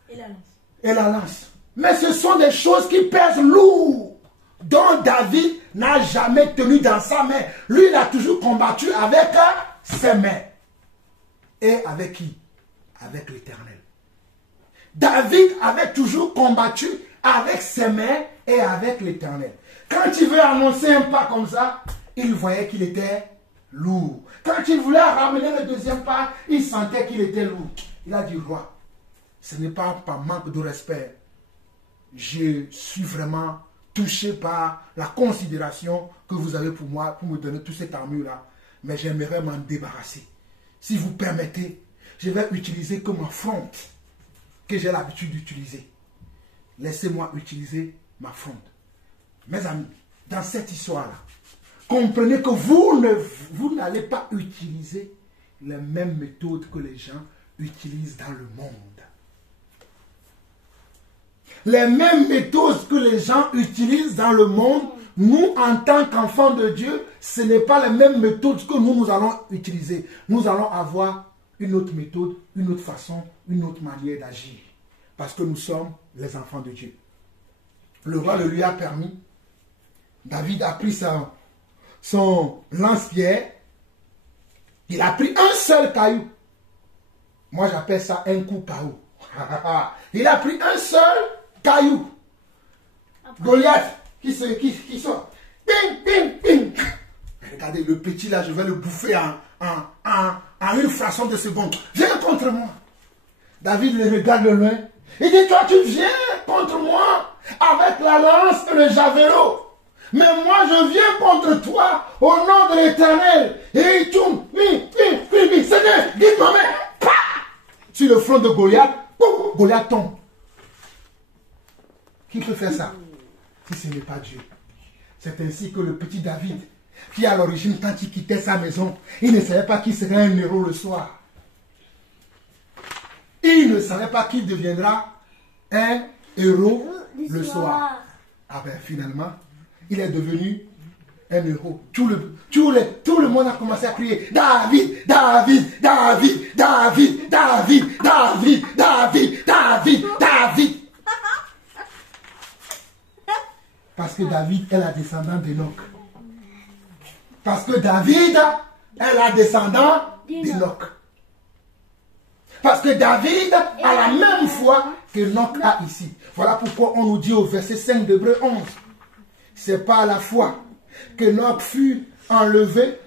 et la lance. Et la lance. Mais ce sont des choses qui pèsent lourd, dont David n'a jamais tenu dans sa main. Lui, il a toujours combattu avec ses mains. Et avec qui? Avec l'Éternel. David avait toujours combattu avec ses mains et avec l'Éternel. Quand il veut annoncer un pas comme ça, il voyait qu'il était lourd. Quand il voulait ramener le deuxième pas, il sentait qu'il était lourd. Il a dit, roi, ce n'est pas par manque de respect. Je suis vraiment touché par la considération que vous avez pour moi, pour me donner toute cette armure-là. Mais j'aimerais m'en débarrasser. Si vous permettez, je vais utiliser comme ma fronde que j'ai l'habitude d'utiliser. Laissez-moi utiliser ma fronde. Mes amis, dans cette histoire-là, comprenez que vous n'allez pas utiliser les mêmes méthodes que les gens utilisent dans le monde. Les mêmes méthodes que les gens utilisent dans le monde, nous, en tant qu'enfants de Dieu, ce n'est pas les mêmes méthodes que nous allons utiliser. Nous allons avoir une autre méthode, une autre façon, une autre manière d'agir. Parce que nous sommes les enfants de Dieu. Le roi le lui a permis. David a pris son lance-pierre. Il a pris un seul caillou. Moi, j'appelle ça un coup KO. Il a pris un seul caillou. Goliath qui sort. Ping, ping, ping. Regardez, le petit là, je vais le bouffer en une fraction de seconde. Viens contre moi. David le regarde de loin. Il dit, toi, tu viens contre moi avec la lance et le javelot. Mais moi, je viens contre toi au nom de l'Éternel. Et il tourne. Seigneur, guide ma main. Sur le front de Goliath, Goliath tombe. Qui peut faire ça si ce n'est pas Dieu? C'est ainsi que le petit David, qui à l'origine, quand il quittait sa maison, il ne savait pas qu'il serait un héros le soir. Il ne savait pas qu'il deviendra un héros le soir. Ah ben finalement, il est devenu un héros. Tout le monde a commencé à crier David, David, David, David, David, David, David, David, David. Parce que David est la descendante d'Enoch. Parce que David est la descendante d'Enoch. Parce que David a la même foi qu'Enoch a ici. Voilà pourquoi on nous dit au verset 5 d'Hébreux 11. C'est par la foi qu'Enoch fut enlevé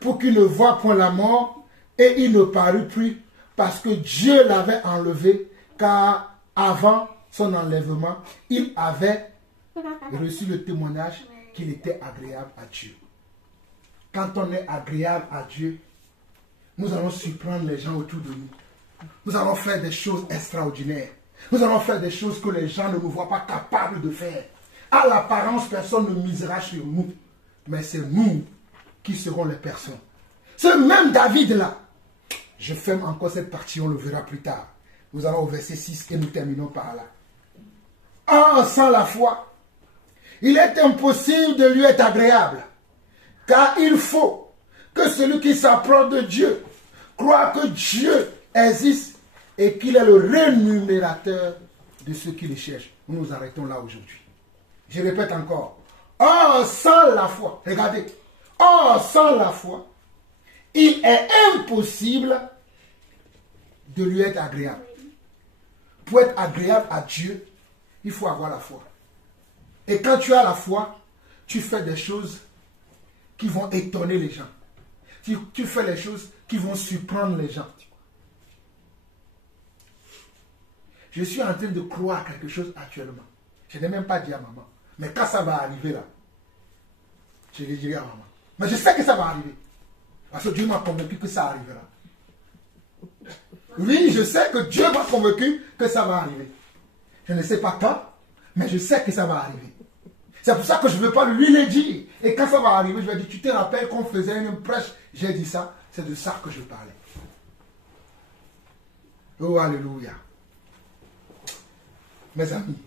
pour qu'il ne voie point la mort et il ne parut plus parce que Dieu l'avait enlevé, car avant son enlèvement, il avait reçu le témoignage qu'il était agréable à Dieu. Quand on est agréable à Dieu, nous allons surprendre les gens autour de nous. Nous allons faire des choses extraordinaires. Nous allons faire des choses que les gens ne nous voient pas capables de faire. À l'apparence, personne ne misera sur nous. Mais c'est nous qui serons les personnes. Ce même David-là, je ferme encore cette partie, on le verra plus tard. Nous allons au verset 6 et nous terminons par là. Ah, sans la foi, il est impossible de lui être agréable. Car il faut que celui qui s'approche de Dieu croit que Dieu existe et qu'il est le rémunérateur de ceux qui le cherchent. nous nous arrêtons là aujourd'hui. Je répète encore. Or, sans la foi, regardez. Or, sans la foi, il est impossible de lui être agréable. Pour être agréable à Dieu, il faut avoir la foi. Et quand tu as la foi, tu fais des choses qui vont étonner les gens. Tu fais les choses qui vont surprendre les gens. Je suis en train de croire quelque chose actuellement. Je n'ai même pas dit à maman. Mais quand ça va arriver là, je le dirai à maman. Mais je sais que ça va arriver. Parce que Dieu m'a convaincu que ça arrivera. Oui, je sais que Dieu m'a convaincu que ça va arriver. Je ne sais pas quand, mais je sais que ça va arriver. C'est pour ça que je ne veux pas lui le dire. Et quand ça va arriver, je vais dire, tu te rappelles qu'on faisait une prêche, j'ai dit ça, c'est de ça que je parlais. Oh, alléluia. Mes amis,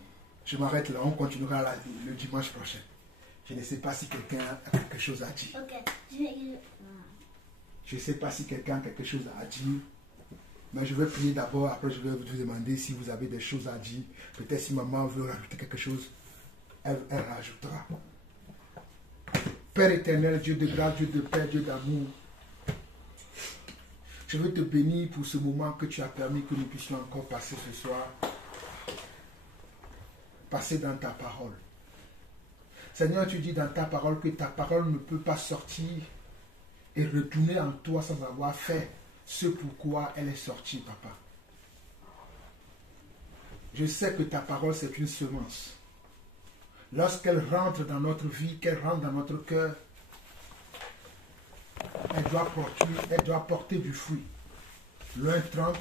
je m'arrête là, on continuera le dimanche prochain. Je ne sais pas si quelqu'un a quelque chose à dire. Je ne sais pas si quelqu'un a quelque chose à dire. Mais je vais prier d'abord, après je vais vous demander si vous avez des choses à dire. Peut-être si maman veut rajouter quelque chose, elle rajoutera. Père éternel, Dieu de grâce, Dieu de paix, Dieu d'amour, je veux te bénir pour ce moment que tu as permis que nous puissions encore passer ce soir. Passer dans ta parole. Seigneur, tu dis dans ta parole que ta parole ne peut pas sortir et retourner en toi sans avoir fait ce pourquoi elle est sortie, papa. Je sais que ta parole, c'est une semence. Lorsqu'elle rentre dans notre vie, qu'elle rentre dans notre cœur, elle doit porter du fruit. L'un 30,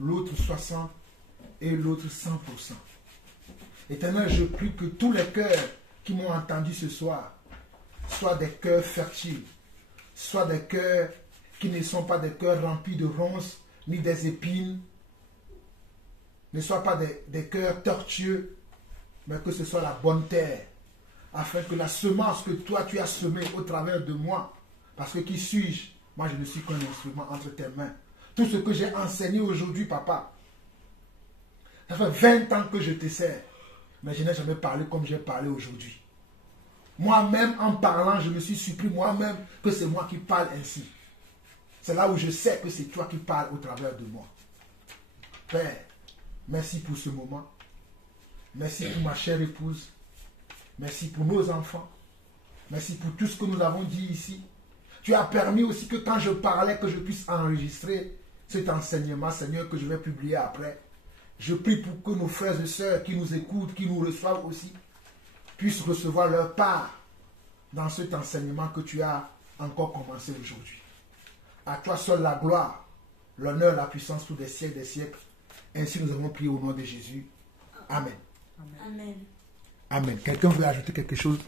l'autre 60 et l'autre 100%. Éternel, je prie que tous les cœurs qui m'ont entendu ce soir soient des cœurs fertiles, soient des cœurs qui ne sont pas des cœurs remplis de ronces ni des épines, ne soient pas des cœurs tortueux, mais que ce soit la bonne terre, afin que la semence que toi tu as semée au travers de moi, parce que qui suis-je? Moi je ne suis qu'un instrument entre tes mains. Tout ce que j'ai enseigné aujourd'hui, papa, ça fait 20 ans que je te sers, mais je n'ai jamais parlé comme j'ai parlé aujourd'hui. Moi-même, en parlant, je me suis surpris moi-même que c'est moi qui parle ainsi. C'est là où je sais que c'est toi qui parles au travers de moi. Père, merci pour ce moment. Merci pour ma chère épouse. Merci pour nos enfants. Merci pour tout ce que nous avons dit ici. Tu as permis aussi que quand je parlais, que je puisse enregistrer cet enseignement, Seigneur, que je vais publier après. Je prie pour que nos frères et sœurs qui nous écoutent, qui nous reçoivent aussi, puissent recevoir leur part dans cet enseignement que tu as encore commencé aujourd'hui. À toi seul la gloire, l'honneur, la puissance tous les siècles des siècles. Ainsi nous avons prié au nom de Jésus. Amen. Amen. Amen. Quelqu'un veut ajouter quelque chose?